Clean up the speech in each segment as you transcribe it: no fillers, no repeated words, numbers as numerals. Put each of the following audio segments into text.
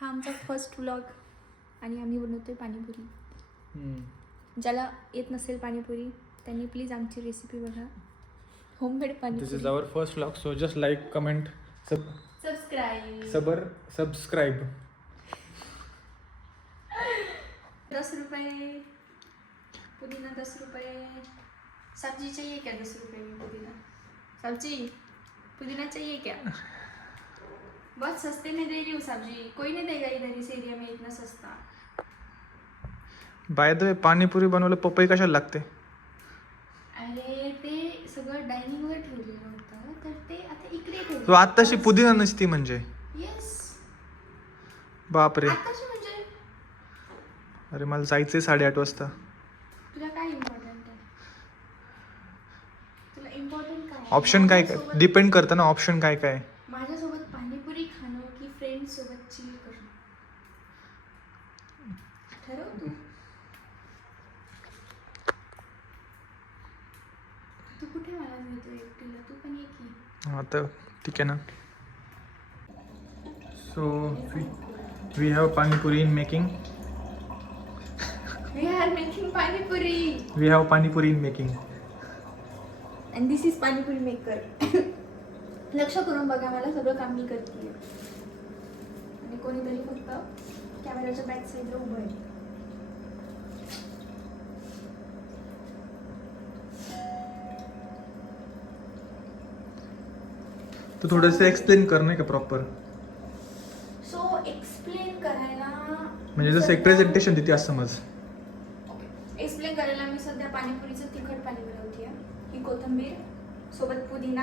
हा आमचा first vlog आणि आम्ही बनवतोय पाणीपुरी. ज्याला येत नसेल पाणीपुरी त्यांनी प्लीज आमची रेसिपी बघा. Homemade this panipuri. Is our first vlog, so just like, comment, subscribe. 10 रुपये पुदीना, 10 रुपये. सब्जी चाहिए क्या? 10 रुपये में पुदीना सब्जी, पुदीना चाहिए क्या? बहुत सस्ते में दे रही हूँ सब्जी, कोई नहीं देगा इधर इस एरिया में इतना सस्ता. बाय द वे, पाणीपुरी बनवायला पपई कशाला लागते? अरे ते सगळं डायनिंग वर ठेवलेलं होतं, तर ते आता इकडे ठेवलं. तो आत्ताशी पुदिना नसती म्हणजे? येस. बापरे. आताशी म्हणजे अरे मला जायचंय 8:30 वाजता. तुला काय इम्पॉर्टंट आहे? तुला इम्पॉर्टंट काय? ऑप्शन काय काय डिपेंड करतं ना, ऑप्शन काय काय. माझ्यासोबत पाणीपुरी खाणं की फ्रेंड सोबत चिल करणं, ठरव तू. तू कुठे मला मिळतो एकटीला? तू पण ये की. हा तर ठीक आहे ना. So we have panipuri in making. We are making panipuri. We have panipuri in making. And this is panipuri maker. लक्ष करून बघा, मला सगळं काम मी करते आणि कोणीतरी फक्त कॅमेराच्या बॅक साईडला उभं आहे. तू थोडंसं एक्सप्लेन कर नाही का प्रॉपर, सो एक्सप्लेन करायला म्हणजे जसं एक प्रेझेंटेशन देते असं समज. एक्सप्लेन करायला मी सध्या पाणीपुरीचं तिखट पाणी बनवते. ही कोथिंबीर सोबत पुदिना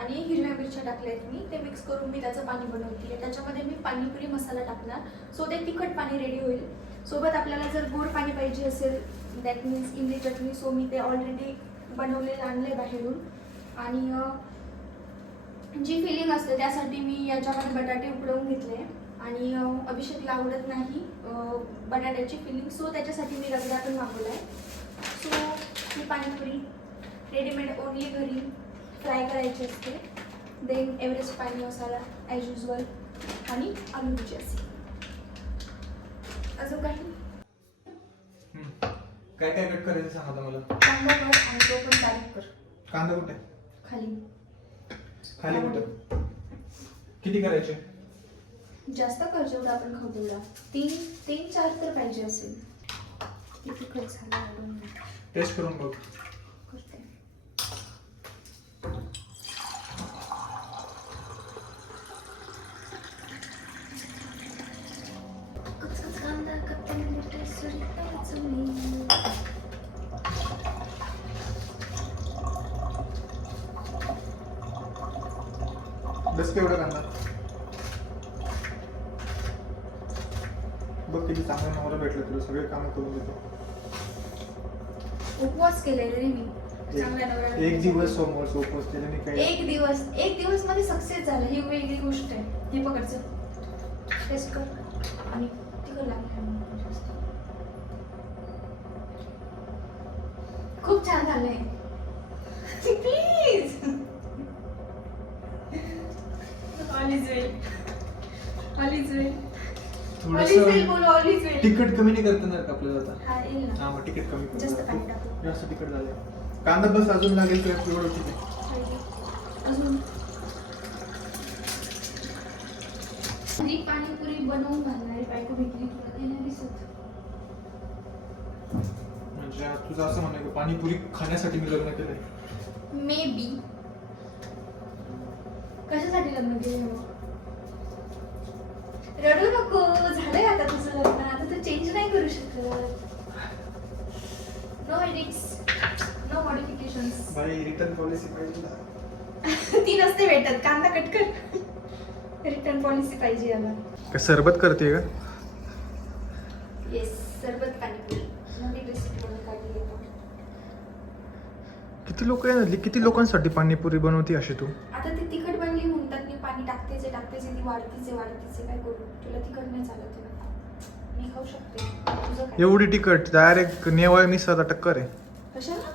आणि हिरव्या मिरच्या टाकल्या आहेत मी, ते मिक्स करून मी त्याचं पाणी बनवते. त्याच्यामध्ये मी पाणीपुरी मसाला टाकणार, सो ते तिखट पाणी रेडी होईल. सोबत आपल्याला जर गोड पाणी पाहिजे असेल, दॅट मीन्स इमली चटणी, सो मी ते ऑलरेडी बनवलेलं आणले बाहेरून. आणि जी फिलिंग असते त्यासाठी मी याच्यामध्ये बटाटे उकडवून घेतले आणि अभिषेकला आवडत नाही बटाट्याची फिलिंग, सो त्याच्यासाठी मी रगडातून मागवलं आहे. सो ही पाणीपुरी रेडीमेड ओनली घरी फ्राय करायची असते. देन एव्हरेस्ट पाणी मसाला ॲज युजल आणि आलू भुजी असते. अजून काही काय काय कट करायचं सांग आता मला. कांदा कर आणि तो पण बारीक कर. कांदा कुठे? खाली खाली कुठे? किती करायचे? जास्त कर जेवढा आपण खाऊ तेवढा. 3-4 तर पाहिजे असेल. किती खर्च झाला टेस्ट करून बघ. करते. कांदा कप्तानी मोठे सुरी चुनी. बस केवढा कांदा बघ. किती चांगला नवरा भेटला तुला, सगळे काम करून देतो. उपवास केले रे मी. चांगल्या नवऱ्याला एक दिवस समोर उपवास केल्याने काय? एक दिवस मध्ये सक्सेस झाला, ही वेगळी गोष्ट आहे. हे पकडचं टेस्ट कर आणि तिखट लागलं. खूप छान झालंय. Please all is well. All is well. All is well बोल. All is well. तिखट कमी नाही करता येणार का आपल्याला आता? हा येईल ना. हा मग तिखट कमी कर. जास्त पाणी टाकू. जास्त तिखट झालंय. कांदा बस अजून लागेल तर एवढं ठीक आहे. अजून ही पाणीपुरी बनवून घालणारी बायको भेटली तुला, ते नाही दिसत. म्हणजे तुझं असं म्हणणं आहे की पाणीपुरी खाण्यासाठी मी लग्न केलंय? May be. कशासाठी लग्न केलं मग? रडू नको, झालंय आता तुझं लग्न. आता तू चेंज नाही करू शकत. No edits, no modifications. भाई रिटर्न पॉलिसी पाहिजे ना. ती नसते भेटत. कांदा कट कर. रिटर्न पॉलिसी पाहिजे याला. काय सरबत करते का? येस, सरबत पाणीपुरी नवीन रेसिपी म्हणून काढली आहे. किती लोक येणार? किती लोकांसाठी पाणीपुरी बनवते अशी तू? आता ती तिखट बनली म्हणतात मी पाणी टाकतेच ती वाढतीच काय करू? तुला तिखट नाही चालत ना. मी खाऊ शकते. तुझं काय? एवढी तिखट? डायरेक्ट नेवळ मिसळला टक्कर आहे. कशाला?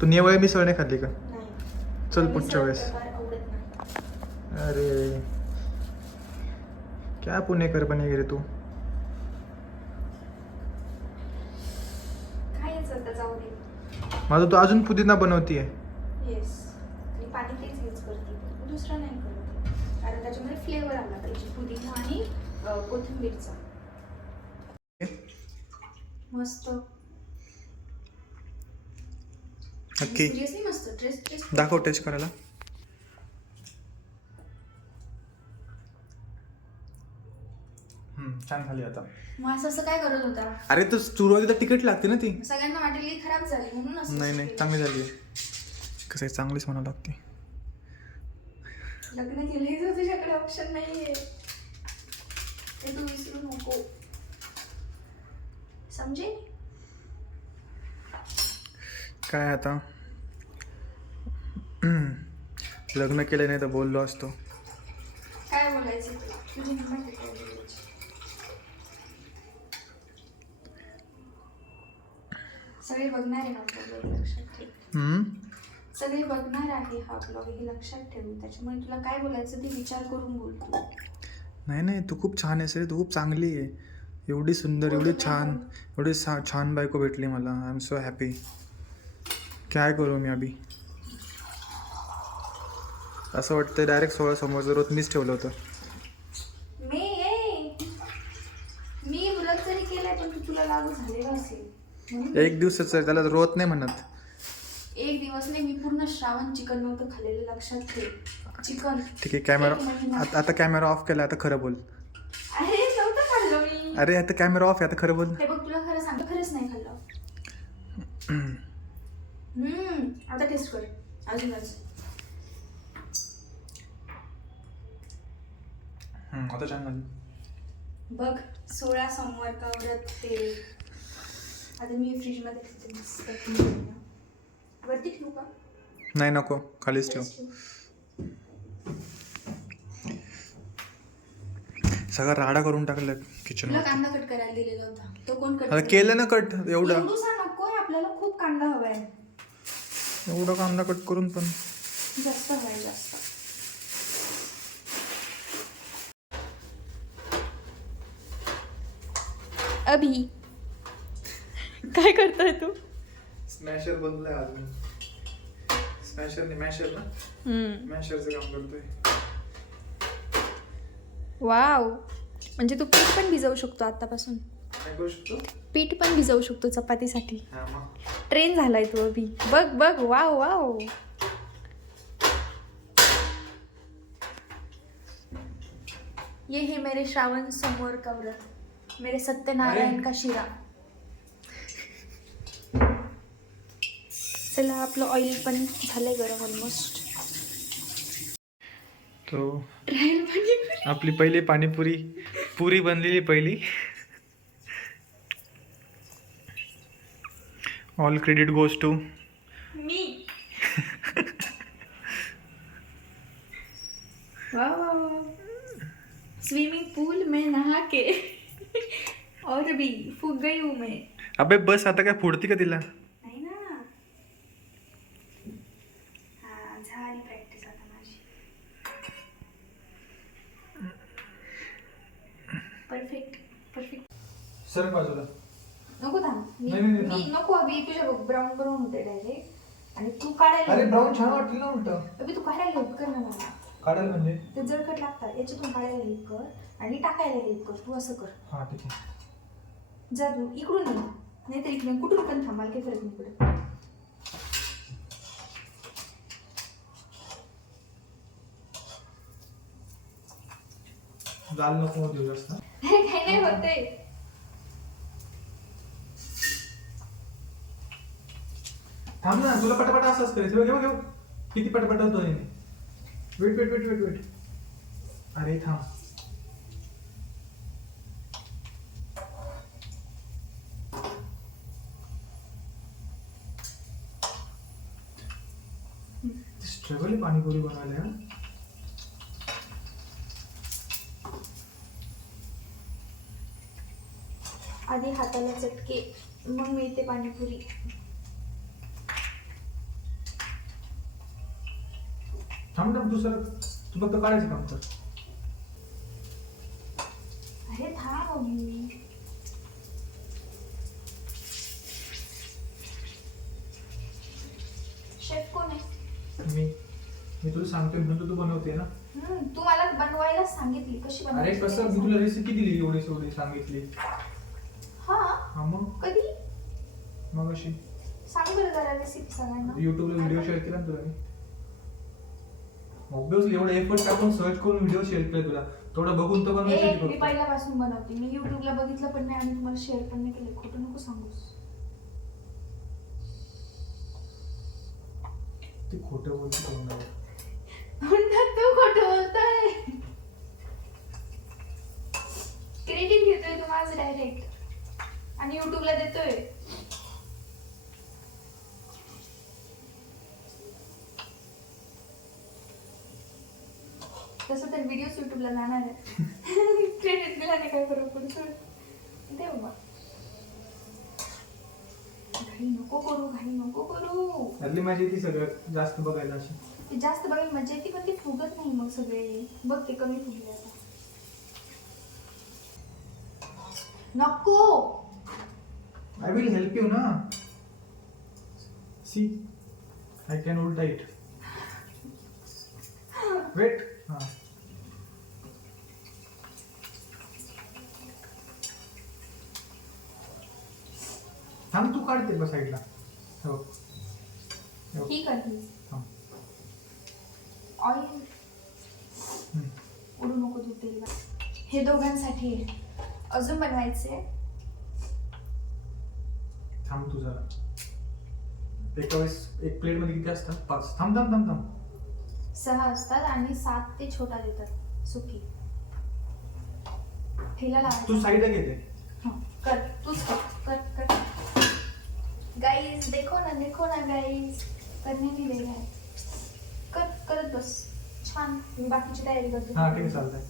तू नेवळ मिसळ नाही खाल्ली का? नाही. चल पुढच्या वेळेस. आवडत नाही. अरे काय पुणेकरपणे गेले तू? कायच आता जाऊ दे. माझं तू अजून पुदिना बनवतीये. येस. आणि पाणी तेच यूज करते, दुसरं नाही करत, कारण त्याच्यामध्ये फ्लेवर आला पाहिजे पुदिना आणि कोथिंबीरचा. मस्त. नक्की सिरियसली मस्त. टेस्ट दाखव टेस्ट करायला. छान झाली आता. मग असं काय करत होता? अरे तर सुरुवातीला तिखट लागते ना ती. सगळ्यांना वाटेल की खराब झाली म्हणून असं नाही केलं. चांगली झाली. कसं आहे, चांगलीच म्हणावं लागते. लग्न केलंय तर तुझ्याकडे ऑप्शन नाहीये, ते तू विसरू नको, समजे? काय आता लग्न केलं नाही तर बोललो असतो. काय बोलायचं तुला? तुझी हिंमत आहे काय बोलायची? सगळे बघणार आहे हा ब्लॉग, लक्षात ठेव. सगळे बघणार आहे हा ब्लॉग, हे लक्षात ठेव. त्याच्यामुळे तुला काय बोलायचं ते विचार करून बोलतो. नाही तू खूप छान आहेस रे, तू खूप चांगली आहे. एवढी सुंदर, एवढी छान, एवढी छान बायको भेटली मला. I am so happy. काय करू मी अभि? असं वाटतं डायरेक्ट 16 समोरचं रोज मीच ठेवलं होतं. मी व्रत जरी केलंय पण तू तुला लागू झालेलं असेल म्हणून. एक दिवसाचं त्याला रोज नाही म्हणत. एक दिवस नाही, मी पूर्ण श्रावण चिकन नव्हतं खाल्लेलं, लक्षात ठेव. चिकन. ठीक आहे, कॅमेरा आता कॅमेरा ऑफ केला, आता खरं बोल. अरे नव्हतं खाल्लं मी. अरे आता कॅमेरा ऑफ आहे, आता खरं बोल. हे बघ तुला खरं सांग, खरंच नाही खाल्लं. आता टेस्ट कर अजूनच. आता छान झाली. बघ 16 सोमवार का व्रत ते. आता मी फ्रीज मध्ये ठेवते मस्त. वरती ठेवू का? नाही नको, खालीच ठेव. सगळा राडा करून टाकला किचन. तुला कांदा कट करायला दिलेला होता, तो कोण कट आता केलं ना कट. एवढा नको, आपल्याला खूप कांदा हवाय. एवढा कांदा कट करून पण जास्त हवाय, जास्त. अभि काय करतोय तू? स्मॅशर बनलाय अजून. स्मॅशर नाही, मॅशर ना. मॅशरचं काम करतोय. वाव, म्हणजे तू पीठ पण भिजवू शकतो आतापासून. काय करू शकतो? पीठ पण भिजवू शकतो चपातीसाठी. हा मग. ट्रेन झालाय तू अभि. बघ बघ, वाव वाव. ये है मेरे श्रावण सोमवार का व्रत, मेरे सत्यनारायण का शिरा. चला, आपलं ऑइल पण झालंय गरम ऑलमोस्ट. तो ट्रायल पाणीपुरी. आपली पहिली पाणीपुरी पुरी बनलेली पहिली. All credit goes to me. वाह, स्विमिंग पूल में नहा के और भी फूक गई हूँ मैं. अबे बस, आता काय फोडती का तिला? नाही ना. हा, झाली प्रॅक्टिस आता माझी. परफेक्ट. सर बाजूला. नको थांब. नाही, मी नको अभि, तुझ्या ब्राऊन ब्राऊन होते डायरेक्ट. आणि तू काढायला. अरे ब्राऊन छान वाटली ना उलट. अभि तू काढायला हेल्प कर ना मला. काढायला म्हणजे? ते जळकट लागतात, याच्यातून काढायला हेल्प कर आणि टाकायला हेल्प कर. तू असं कर. हा ठीक आहे. जा तू इकडून ये, नाही तर इकडून, कुठून पण थांबाल, काही फरक नाही पडत. जाल नको देऊ जास्त. अरे काही नाही होते. थांब ना, तुला पटापट असंच करायचं. घेऊ किती पटापट होतो. वेट. अरे थांब. स्ट्रगल आहे पाणीपुरी बनवायला. आधी हाताला चटके, मग मिळते पाणीपुरी. थांब तू फक्त काढायचं काम कर. अरे थांब अभी. शेफ कोण आहे? मी तुला सांगतोय म्हणून तू बनवते ना. तू मला बनवायला सांगितली, कशी अरे बनवायची कसं ते मी सांग. तुला रेसिपी दिली, एवढी सांगितली. हा मग कधी मग अशी सांग बरं जरा रेसिपी सगळ्यांना. युट्यूबला व्हिडिओ शेअर केला ना तुला मी. ऑब्विसली एवढं एफर्ट टाकून सर्च करून व्हिडिओ शेअर केला तुला, थोडं बघून तर बनवायची मी फक्त. पहिल्यापासून बनवते. मी युट्यूबला बघितलं पण नाही आणि तुम्हाला शेअर पण नाही केलं. खोटं नको सांगूस. ती खोटं बोलते तोंडावर. तू खोटं बोलतोय. क्रेडिट घेतोय तू माझं डायरेक्ट आणि युट्यूबला देतोय. तसं तर व्हिडिओज युट्यूबला जाणार आहे. क्रेडिट दिल्याने काय फरक पडू. सोड दे बाबा. घाई नको करू. आदली माझी ती सगळ्यात जास्त बघायला अशी. ते जास्त बघायला मजा येते पण ते फुगत नाही मग सगळे. बघ ते कमी फुगले आता. नको. आय विल हेल्प यू ना. सी आय कॅन उलटा इट. वेट. हा थांब, तू काढते बस साईडला. हो ही करते. थांब. ऑइल उडू नको तू तेल. हे दोघांसाठी आहे. अजून बनवायचे. थांब तू जरा. एका वेळेस एक प्लेट मध्ये किती असतात? 5. थांब. 6 असतात आणि 7 ते छोटा देतात सुकी. ठेला लावायचा. तू साईडला घेते. हाँ, कर तूच कर. गाइस देखो ना गाइस. करने नहीं दे रहा है. करत बस. छान. मी बाकीची तयारी करते. हा ठीक आहे, चालतंय.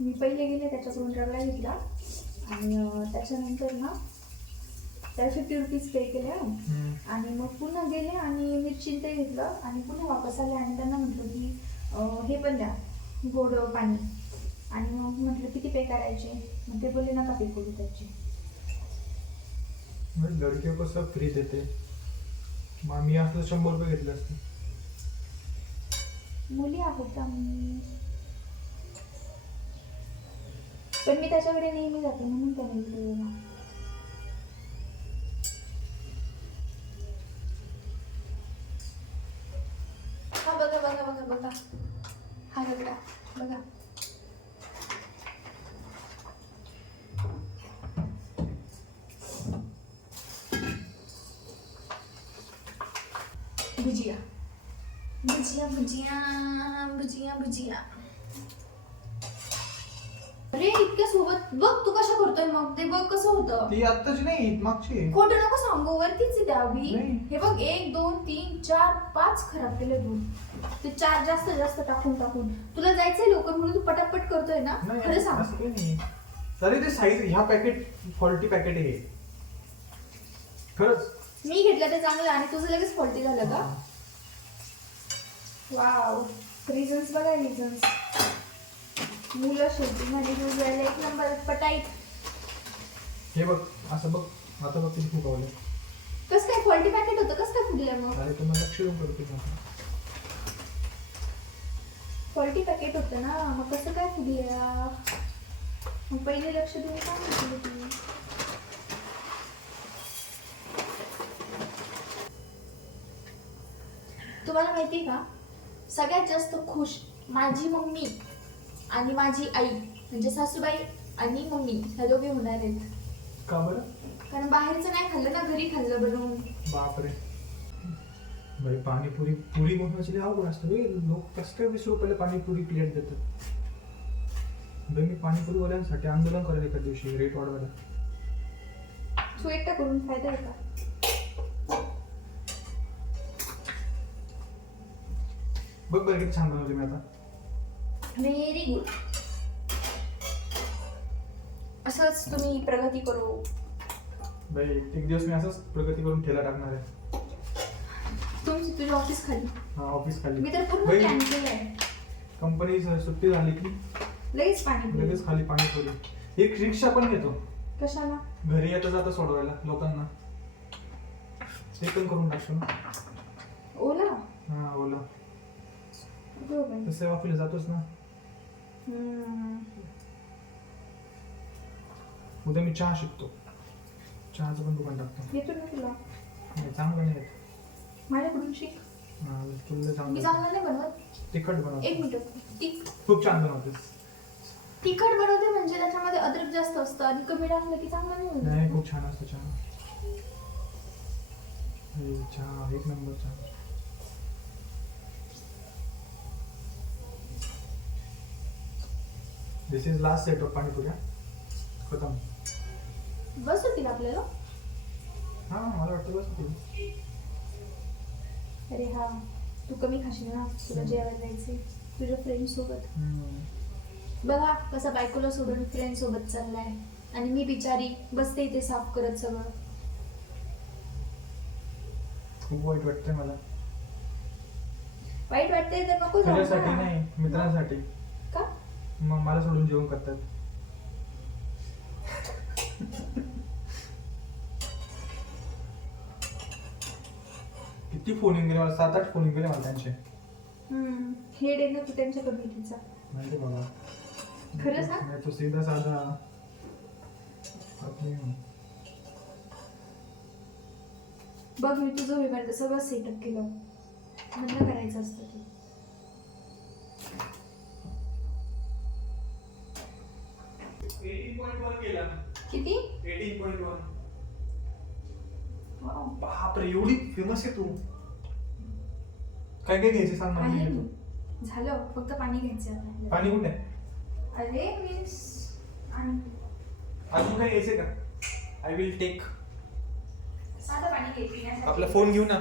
मी पहिले गेले त्याच्याकडून रगडा घेतला आणि त्याच्यानंतर ना त्याला 50 रुपीज पे केले आणि मग पुन्हा गेले आणि मिरची ते घेतलं आणि पुन्हा वापस आले आणि त्यांना म्हटलं की हे पण द्या गोड पाणी. आणि मग म्हटलं किती पे करायचे. मग ते बोलले नका पे करू त्याचे. लडकी कसं फ्री देते. मग मी असं 100 रुपये घेतले असते. मुली आहोत आम्ही. पण मी त्याच्याकडे नेहमी जाते म्हणून त्याने दिलं. हा बघा हा रगडा बघा. भुजिया. अरे इतक्या सोबत बघ तू कसं करतोय. मग ते बघ कसं होतं. ती आत्ताची नाही, मागची. खोटं नको सांगू. वरतीच आहे त्या अभि. नाही. हे बघ 1 2 3 4 5 खराब केले तू. ते 4 जास्त टाकून तुला जायचंय लवकर म्हणून तू पटापट करतोय ना. खरं सांग. असं काही नाही. तरी ते साईज ह्या पॅकेट फॉल्टी पॅकेट आहे खरंच. मी घेतलं ते चांगलं आणि तुझं लगेच फॉल्टी झालं का. वाव. रिझन्स बघा. रिझन्स. मुलं शेवटी मध्ये जुळवायला 1 नंबर पटाईत. हे बघ असं बघ. आता बघ किती फुगवलं. कसं काय फॉल्टी पॅकेट होतं. कसं काय फुगलं मग. अरे तुम्हाला लक्ष देऊन करते का. फॉल्टी पॅकेट होतं ना मग कसं काय फुगल्या. मग पहिले लक्ष देऊन सांगितलं तू. तुम्हाला माहिती का सगळ्यात जास्त खुश माझी मम्मी आणि माझी आई म्हणजे सासूबाई आणि मम्मी ह्या दोघे होणार आहेत. का बरं. कारण बाहेरचं नाही खाल्लं ना, घरी खाल्लं बनवून. बापरे. भाई पाणीपुरी बनवायची अवघड असतं. लोक कसं काय 20 रुपयाला पाणीपुरी प्लेट देतात. मी पाणीपुरीवाल्यांसाठी आंदोलन करेल एका दिवशी रेट वाढवायला. तू एकटा करून फायदा आहे का. बघ बरं किती छान बनवली मी आता. Very good. असंच तुम्ही प्रगती करू. बाई एक दिवस मी असंच प्रगती करून ठेला टाकणार आहे. तुझ्या ऑफिस खाली. हा ऑफिस खाली. मी तर पूर्ण बाई, प्लॅन केलंय. कंपनी सुट्टी झाली की लगेच पाणीपुरी. लगेच खाली पाणीपुरी. एक रिक्षा पण घेतो कशाला? घरी येता जाता सोडवायला लोकांना. ते पण करून टाकतो ना. ओला. हा ओला. हो बाई. तसे ऑफिसला जातोच ना. उद्या मी चहा शिकतो. चहाचं पण दुकान टाकतो. येतो ना तुला. नाही, चांगलं नाही येत. माझ्याकडून शिक. हा, तुला मी चांगलं चांगलं नाही बनवत. तिखट बनवतो. एक मिनिट. खूप छान बनवतेस. तिखट बनवते म्हणजे त्याच्यामध्ये अद्रक जास्त असतं आणि कमी टाकलं की चांगलं नाही होत. नाही खूप छान असतं चहा. हे चहा एक नंबर चहा. दिस इज लास्ट सेट ऑफ पाणीपुऱ्या. खतम. बस होतील आपल्याला. हा मला वाटतं बस होती. अरे हा, तू कमी खाशील ना. तुला जेवायला जायचे तुझ्या फ्रेंड सोबत. बघा कसं बायकोला सोडून फ्रेंड सोबत चाललाय आणि मी बिचारी बसते इथे साफ करत सगळं. खूप वाईट वाटतंय मला. वाईट वाटतंय तर नको जाऊ तुझ्यासाठी ना. नाही मित्रांसाठी. का? मग मला सोडून जेवण करतात. किती फोन येऊन गेले मला. 7-8 फोन येऊन गेले मला त्यांचे. हेड आहे ना तू त्यांच्या कम्युनिटीचा. माहिती बाबा. खरं सांग. नाही तो सीधा साधा आपली बघ मी तुझं होईपर्यंत सगळं सेटअप केलं. म्हणलं करायचं असतं ते. किती? 18.1. वाव. बापरे एवढी फेमस आहे तू. काय काय घ्यायचं सांग मला. आहे मी मी. झालं फक्त पाणी घ्यायचं आहे. पाणी कुठे आहे? अरे मीन्स आणि अजून काय घ्यायचंय का? I will take. साधं पाणी घ्यायचं. आपला फोन घेऊ ना.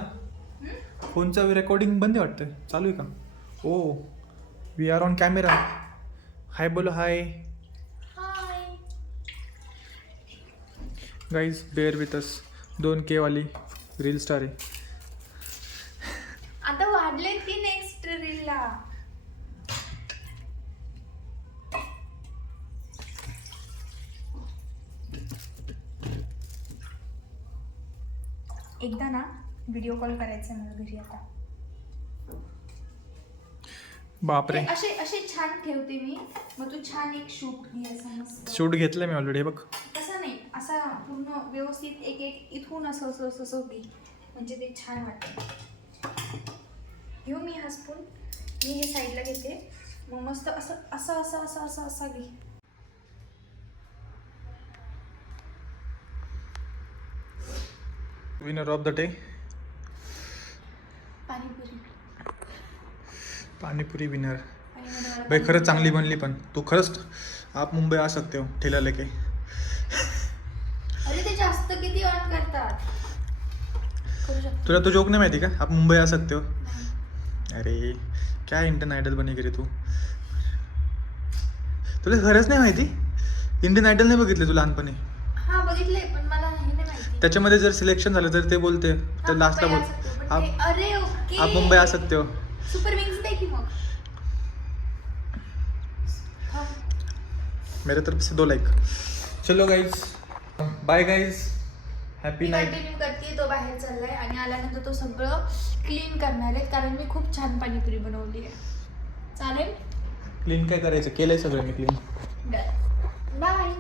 फोनचा रेकॉर्डिंग बंद आहे वाटतं. चालू आहे का? Oh we are on camera. Hi बोलो hi. Hi. Guys bear with us. 2K वाली रील स्टार आहे. आता वाढले की नेक्स्ट रीलला. एकदा ना व्हिडिओ कॉल करायचा मला घरी आता. बापरे हे असे असे छान ठेवते मी. मग तू छान एक शूट घ्यायचा मस्त. शूट घेतलं मी ऑलरेडी. बघ तसं नाही असा पूर्ण व्यवस्थित एक एक इथून असं असं असं असं घे म्हणजे ते छान वाटतं. घेऊ मी हा स्पून. मी हे साईडला घेते. मग मस्त असं असं असं असं असं असं घे. Winner of the day panipuri. Panipuri winner. आणि मला भाई खरंच चांगली बनली. पण तू खरंच आप मुंबई आ सकते हो ठेला लेके. अरे ते जास्त किती ऑन करतात. करू शकतो. तुला तो जोक नाही माहिती का? आप मुंबई आ सकते हो. नाही. अरे काय इंडियन आयडल बनी रे तू. तुला खरंच नाही माहिती? इंडियन आयडल नाही बघितले तू लहानपणी? हा बघितलंय पण मला हे नाही माहिती. त्याच्यामध्ये जर सिलेक्शन झालं तर ते बोलते तर लास्टला बोल अरे ओके. आप मुंबई आ सकते हो. सुपर विंग्स दे की मग. मेरे तरफ से 2 लाइक. चलो गाइज बाय गाइज. हॅपी मी नाईट. कंटिन्यू करते. तो बाहेर चाललाय आणि आल्यानंतर तो सगळं क्लीन करणार आहे कारण मी खूप छान पाणीपुरी बनवली आहे. चालेल. क्लीन काय करायचं? केलंय सगळं मी क्लीन. बाय.